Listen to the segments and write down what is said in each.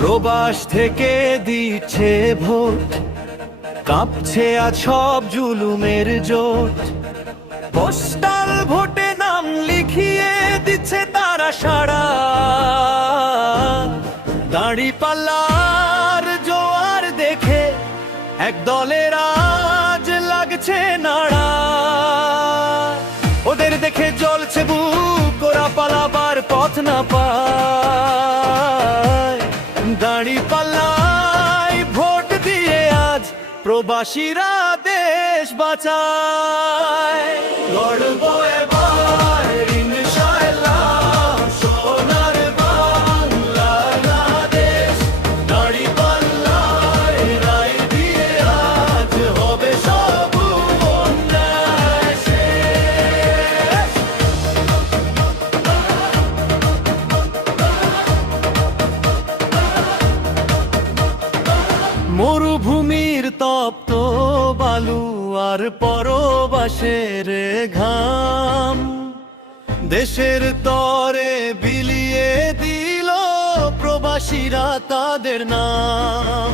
প্রবাস থেকে দিচ্ছে ভোট কাঁপছে আজ সব জুলুমের জোট। পোস্টাল ভোটে এক দলের আজ লাগছে নাড়া। ওদের দেখে জ্বলছে বুক, ওরা পালাবার পথ না পায়। দাড়ি পাল্লাই ভোট দিয়ে আজ প্রবাসীরা দেশ বাঁচায়। লড়বো মরুভূমির তপ্ত বালু আর পরবাসের ঘাম। দেশের তরে বিলিয়ে দিল প্রবাসীরা তাদের নাম।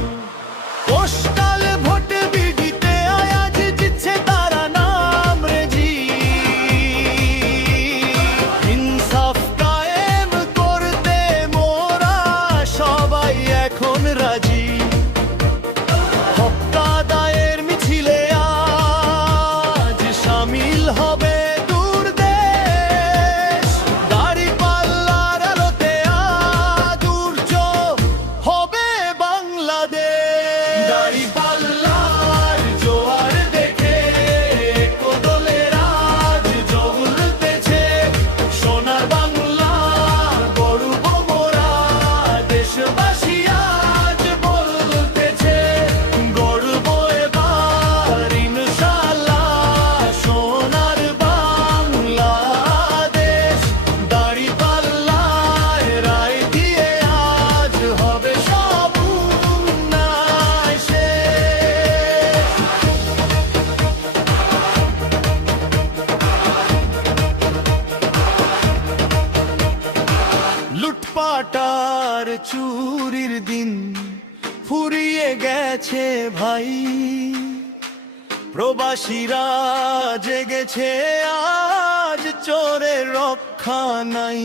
চুরির দিন ফুরিয়ে গেছে ভাই। প্রবাসীরা জেগেছে আজ চোরের রক্ষা নাই।